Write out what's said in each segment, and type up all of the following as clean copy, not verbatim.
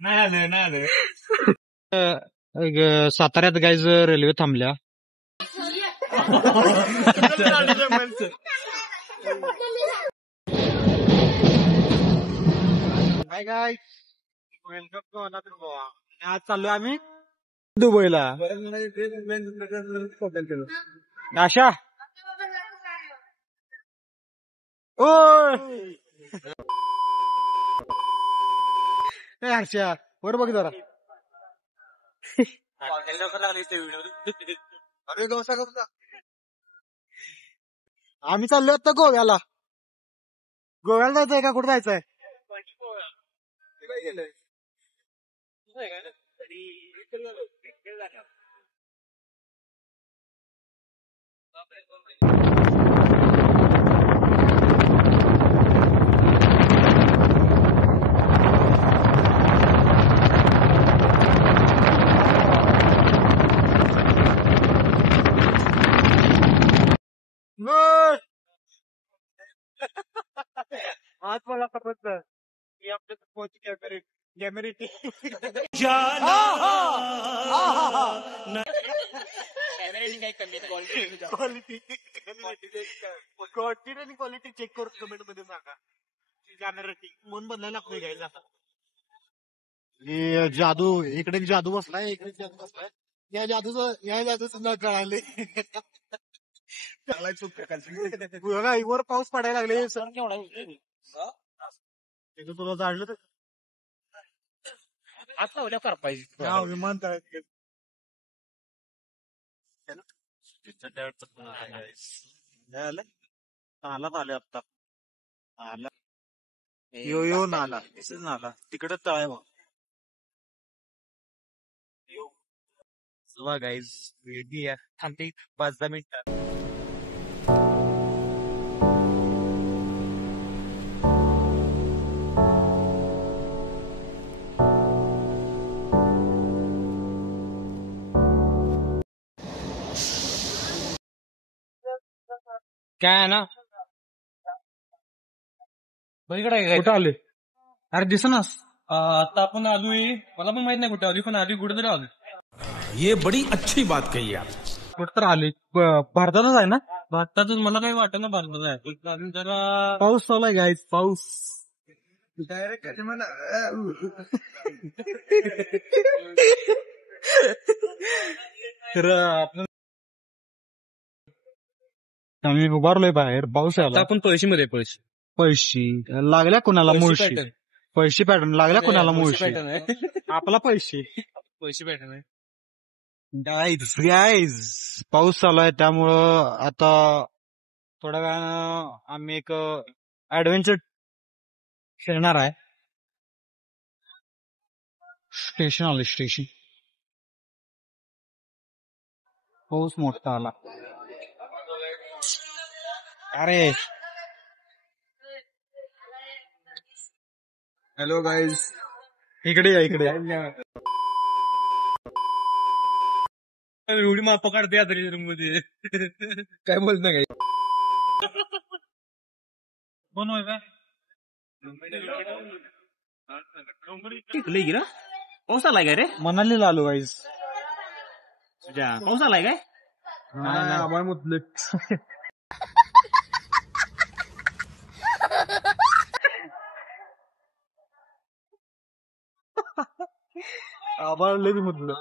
नाही आलं नाही आलं. साताऱ्यात गाईज रेल्वे थांबल्या. हाय गाय, वेलकम टू अनदर गोवा. आज चाललोय आम्ही दुबईला. आशा आशा वर बघ जरा. आम्ही चाललोय आता गोव्याला. गोव्याला जायचंय का कुठे जायचंय? आज मला समजलं की आपल्या पोहोची कॅमेरिटी क्वालिटी चेक करून कमेंट मध्ये सांगा. कॅमेरिटी म्हणून बदलायला लागतोय घ्यायला. जादू इकडे जादू बसलाय, इकडे जादू बसलाय. या जादूचं न कळाले. चांगला चूक वर पाऊस पडायला लागले. सर केवढा तुला जाणलं तर आता उद्या कर पाहिजे. विमानतळ नाला आले आता. नाला यो नाला नाला तिकडे तळ आहे. गाईज रेडी आहे. थांबते 5-10 मिनिटात. काय आहे ना कुठं आले? अरे दिसनास. आता आपण आलोय, मला पण माहित नाही कुठे आली, पण आली कुठेतरी आलोय. ये बड़ी अच्छी बात कही आप. कुठं तर आले. भारतातच आहे ना? भारतातच मला काही वाटत ना भारतात आहे. अजून जरा पाऊस चालू आहे गाईज, पाऊस. डायरेक्ट मला आम्ही उभारलोय बाहेर, पाऊस आला. आपण पळशीमध्ये पैशी लागल्या कुणाला मुळशी. पैशी पॅटर्न लागल्या कुणाला मुळशी. आपला पैसे पॅटर्न आहे. गाईज पाऊस चालू आहे, त्यामुळं आता थोड्या वेळानं आम्ही एक ऍडव्हेंचर खेळणार आहे. स्टेशन आलं, स्टेशन. पाऊस मोठा आला. अरे हॅलो गाईज, इकडे या, इकडे. एवढी माप काढते यात्रे रूम मध्ये. काय बोलत नाही कोण होय काय पाऊस आलाय काय रे? मनालीला आलो गाईज. पाऊस आलाय काय? आभाळ मुतले. आभाळ लई मुतलं.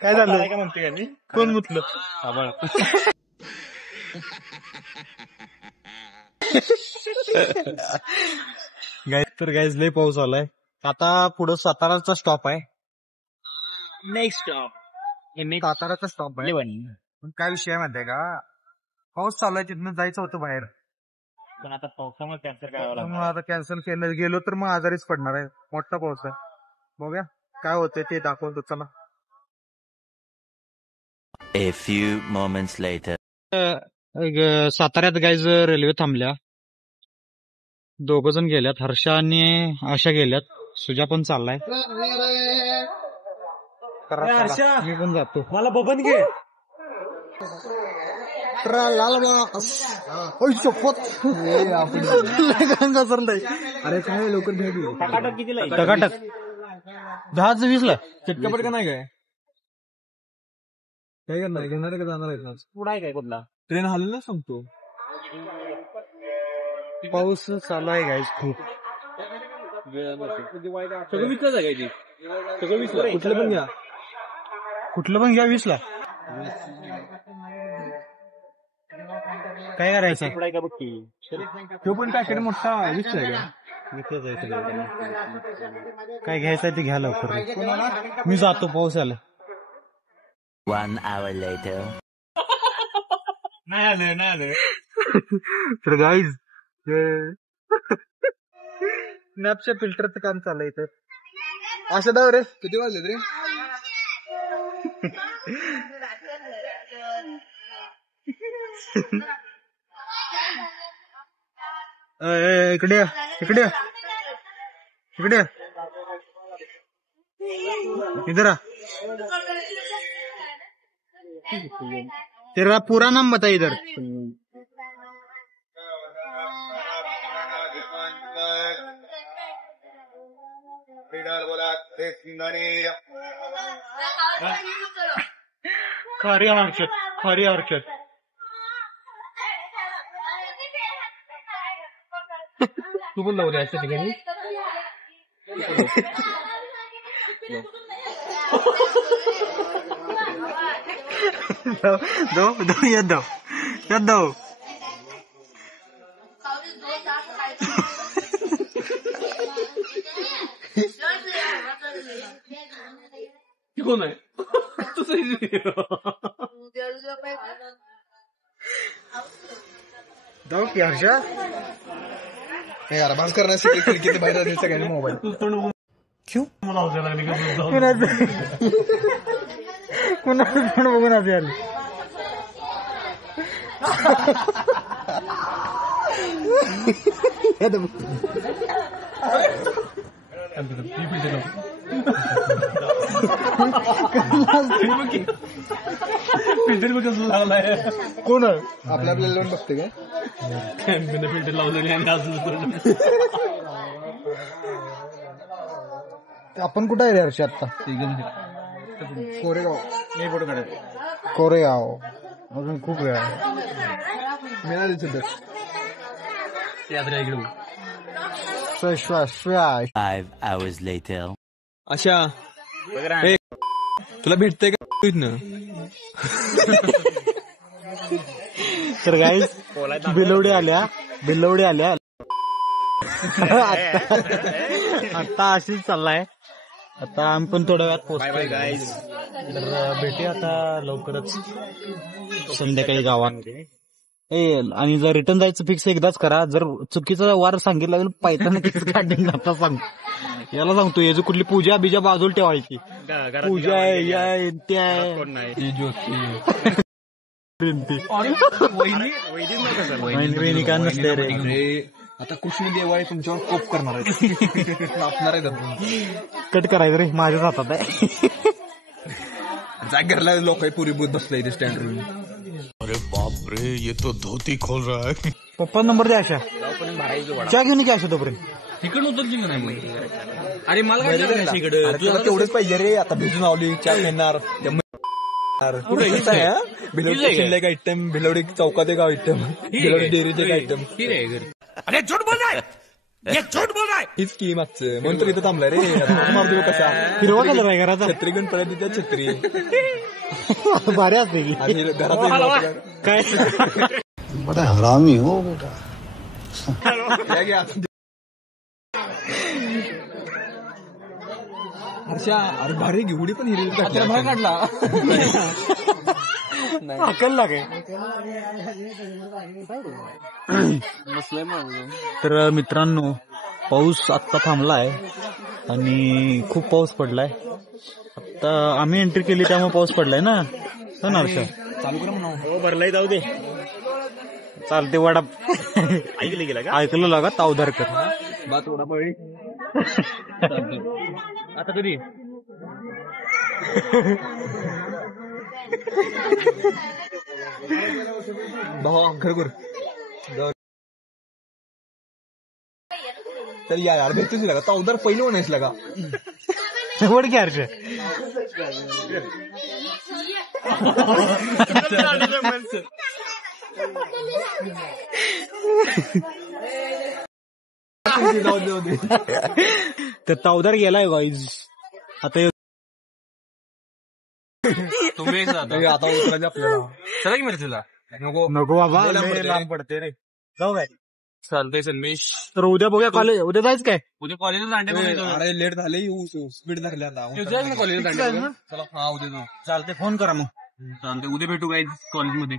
काय झालं? काय म्हणते का? कोण मुतलं? आभाळ. गाईज लई पाऊस आलाय. आता पुढं साताराचा स्टॉप आहे. नेक्स्ट स्टॉप साताराचा स्टॉप आहे. पण काय विषय माहितीये का, पाऊस चालू आहे, तिथनं जायचं होतं बाहेर, पण आता पावसामुळे कॅन्सल करावं लागलं. मग आता कॅन्सल केलं. गेलो तर मग आजारीच पडणार आहे. मोठा पाऊस आहे. बघूया काय होतंय ते दाखवतो. चला. A few moments later. साताऱ्यात गाईज रेल्वे थांबल्या. 2 जण गेल्यात, हर्षा आणि आशा गेल्यात. सुजा पण चाललाय. हर्षा, मी पण जातो. मला बबन घे. लाल शपथ घसरलंय. अरे काय लवकर घ्या की. टकाटक 10-20 चिटकापट का नाही काय करणार घेणार का जाणार आहेत ना पुढे आहे काय कुठला ट्रेन हल्ली ना सांगतो. पाऊस चालू आहे गाईज खूप. सगळं विकलं आहे काय सगळं विकलं कुठलं पण घ्या. कुठलं पण घ्या 20 काय करायचं. पुढे आहे का बघ की तो पण पॅकेट मोठा 20 आहे का. काय घ्यायचं ते घ्या लवकर. मी जातो पाऊस आला. 1 hour later. नाही आलं तर गाईज स्नॅपच्या फिल्टरचं काम चाललंय तर. असं दाव रे किती वाजले रे. इकडे इकडे इकडे इधर आ. तेरा पूरा नाम बता इधर. खरी हर्षद तू पण लावले अशा ठिकाणी. दो कोण आहे दो की हर्षा आराम करण्यासाठी खिडकीत बाहेर आले सगळ्यांनी मोबाईल. कुणाचं पण बघून असे आले. फिल्टर बघ कसं लावलाय. कोण आपल्याला लावून बघते काय फिल्टर लावलेली आणि अजून आपण कुठं आहे रे हर्षा आता. कोरेगाव मी फोटो काढत कोरेगाव अजून खूप वेळ आहे. मिळाले सुद्धा यात्रा इकडे. 5 hours later. अच्छा तुला भेटतंय का इथनं. तर गाईज बिलवडी आल्या आता अशीच चाललाय. आता आम्ही पण थोड्या वेळात पोहोचतोय गाईज. तर भेटूया आता लवकरच संध्याकाळी गावात. आणि जर रिटर्न जायचं फिक्स एकदाच करा. जर चुकीचा वार सांगितला तर पायताना किती काढून आता सांग. याला सांगतो याची कुठली पूजा बिजा बाजूला ठेवायची. पूजा आहे या ते आहे वैनिका नसते रे. आता कृष्ण देवाई तुमच्यावर कोप करणार आहे. नाचणार आहे कट करायचं रे माझ्याच हातात आहे. जागरला लोक पुरी बुद्ध बसलाय ते स्टँड रूम. अरे बाप रे ये तो धोती खोल रहा है. पप्पा नंबर द्या अशा चहा घेऊन की अशा तोपर्यंत. तिकडं उतरली का नाही. अरे मला तुला तेवढंच पाहिजे रे. आता भिजून लावली चहा घेणार कुठे शिल्लक आयटम भिलवडी चौकात एक आयटम भिलवडी डेअरीचे एक आयटम. अरे झूठ बोल रहा है, ये झूठ बोल रहा है. हीच की मागचं म्हणून तर इथं थांबलाय रे. मारतो कसा हिरवा कलर आहे घराचा. छत्री घेऊन पडत त्या छत्री भारी असते की घरात काय. बड़ा हरामी हो बेटा. हर्षा अरे भारी घेवडी पण हिरवी काढला. हकलला काय. तर मित्रांनो पाऊस आत्ता थांबलाय आणि खूप पाऊस पडलाय. आता आम्ही एंट्री केली त्यामुळे पाऊस पडलाय ना. ना हर्षा चालू कर म्हणा. भरलाय जाऊ दे. चालते वडा ऐकलं गेला का. ऐकलं लागा तावदारकर. बात वडा पळी आता कधी भाऊ खरोखर तर यार भेटतोच लागा चौदार पहिलं म्हणायच लागा वड की अर्ज तर तावदार गेलाय गाईज आता तुम्ही आता उतरायचं आपल्याला चला की माहिती तुला नको नको बाबा लय लांब लय पडतंय. लांब पडते रे जाऊ काय चालतंय सन्मेश तर उद्या बघूया कॉलेज उद्या जायचं काय उद्या कॉलेजला दांडे अरे लेट झाले स्पीड धरले आता कॉलेजला दांडे चला हा उद्या जाऊ चालते फोन करा मग चालतंय उद्या भेटू काय कॉलेजमध्ये